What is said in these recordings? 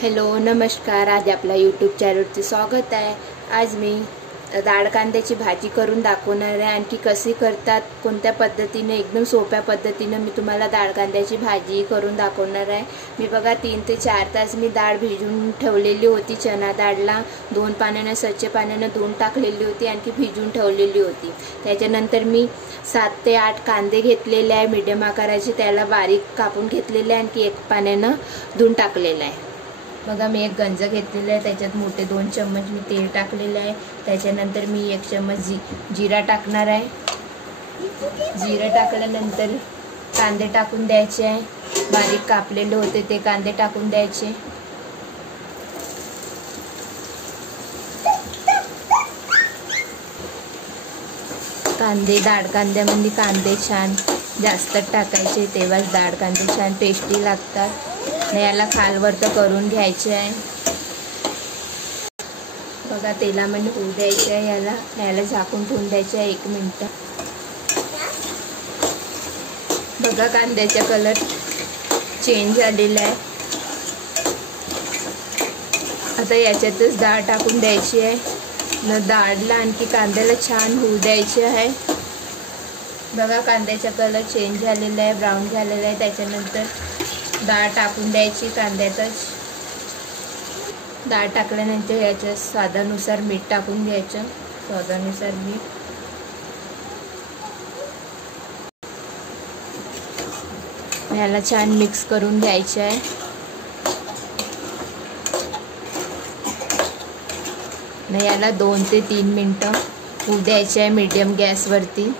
Hello नमस्कार। आज आपल्या यूट्यूब चॅनलवरती स्वागत आहे। आज मी डाळ कांद्याची भाजी करून दाखवणार आहे। आणखी कशी करतात, कोणत्या पद्धतीने, एकदम सोप्या पद्धतीने मी तुम्हाला डाळ कांद्याची भाजी करून दाखवणार आहे। मी बघा 3 ते 4 तास मी डाळ भिजवून ठेवलेली होती। चना डाळला 2 पाण्याने स्वच्छ पाण्याने धुवून टाकलेली होती, आणखी भिजवून ठेवलेली होती। त्याच्यानंतर मी 7 ते 8 कांदे घेतलेले आहे मीडियम आकाराचे, त्याला बारीक कापून घेतलेले आहे, आणखी 1 पाण्याने धुवून टाकलेलं आहे। बघा मी एक गंज घेतलेला आहे, त्याच्यात मोठे 2 चम्मच मी तेल टाकलेले आहे। त्याच्यानंतर मी 1 चम्मच जिरा टाकणार आहे। जिरा टाकल्यानंतर कांदे टाकून द्यायचे आहे, बारीक कापलेले होते ते कांदे टाकून द्यायचे। कांदे डाळ कांद्यामध्ये कांदे छान जास्त टाकायचे, तेव्हाच डाळ कांदे छान टेस्टी लागतात। याला खालवरती करून घ्यायचे आहे। बघा तेलामध्ये होऊ द्यायचे आहे, याला झाकून ठेवून द्यायचे आहे 1 मिनिट। बघा कांद्याचा कलर चेंज झालेला आहे। आता याच्यातच डाळ टाकून द्यायची आहे न डाळला आणखी कांद्याला छान होऊ द्यायचे आहे। बघा कांद्याचा कलर चेंज झालेला आहे, ब्राऊन झालेला आहे। त्याच्यानंतर डाळ टाकून द्यायची कांद्यातच। डाळ टाकल्यानंतर याच्या स्वादानुसार मीठ टाकून घ्यायचं, स्वादानुसार मीठ। याला छान मिक्स करून घ्यायचं आहे। याला 2 ते 3 मिनिटं होऊ द्यायचे आहे मीडियम गॅसवरती।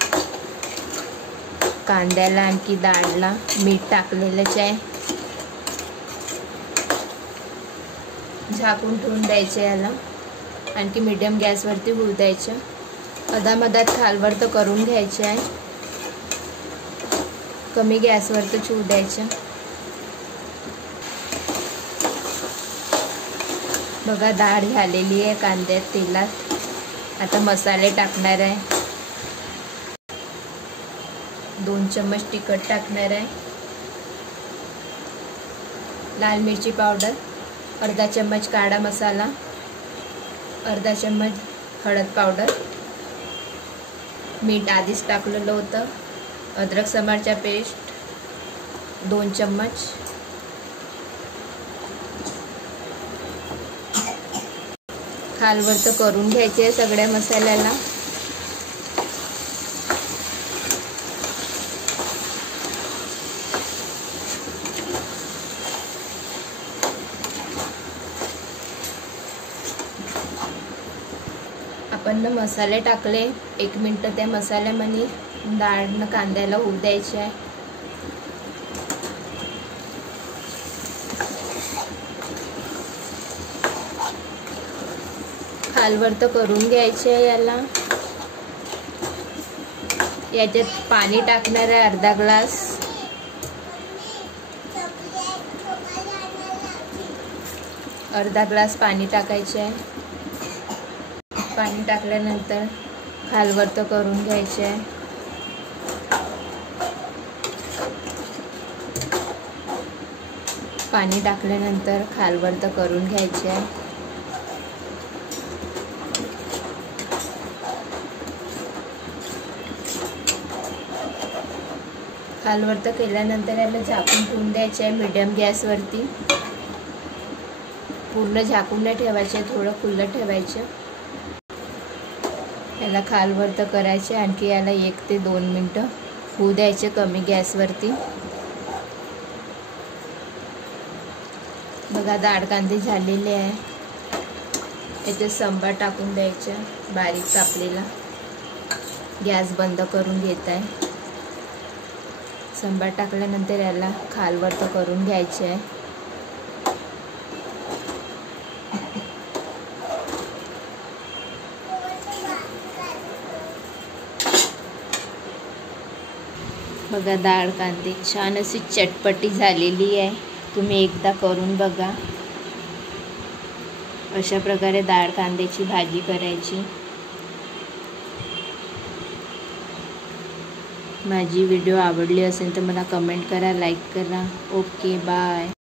कांद्याला आणखी डाळला मीठ टाकलेलंच आहे, झाकून ठेवून द्यायचे याला, आणखी मीडियम गॅसवरती होऊ द्यायचं। अधामधात खालवर करून घ्यायचे आहे, कमी गॅसवरती होऊ द्यायचं। बघा डाळ झालेली आहे कांद्यात तेलात। आता मसाले टाकणार आहे। 2 चम्मच तिखट टाकणार आहे, लाल मिरची पावडर, अर्धा चम्मच काळा मसाला, अर्धा चम्मच हळद पावडर, मीठ आधीच टाकलेलं होतं, अद्रक समारचा पेस्ट 2 चम्मच, खालवर करून घ्यायचे सगळ्या मसाल्याला। आपण मसाले टाकले 1 मिनिट, त्या मसाल्यामध्ये डाळ कांद्याला होऊ द्यायचे आहे। खालवर करून घ्यायचे आहे याला। याच्यात पाणी टाकणार आहे अर्धा ग्लास। अर्धा ग्लास पाणी टाकायचे आहे। पाणी टाकल्यानंतर खालवर करून घ्यायचे आहे। पाणी टाकल्यानंतर खालवर करून घ्यायचे आहे। खालवर केल्यानंतर याला झाकून ठेवून द्यायचे आहे मीडियम गॅसवरती। पूर्ण झाकून नाही ठेवायचे, थोडं खुलं ठेवायचं। याला खालवर करायचे, आणखी याला 1 ते 2 मिनिटं होऊ द्यायचे कमी गॅसवरती। बघा डाळ कांदे झालेले आहे। याच्यात सांबार टाकून द्यायचं बारीक कापलेला। गॅस बंद करून घेत आहे। सांबार टाकल्यानंतर याला खालवर करून घ्यायचे आहे। बघा डाळ कांदे छान अशी चटपटी झालेली आहे। तुम्ही एकदा करून बघा। अशा प्रकारे डाळ कांद्याची भाजी करायची। माझी व्हिडिओ आवडली असेल तर मला कमेंट करा, लाईक करा। Okay bye.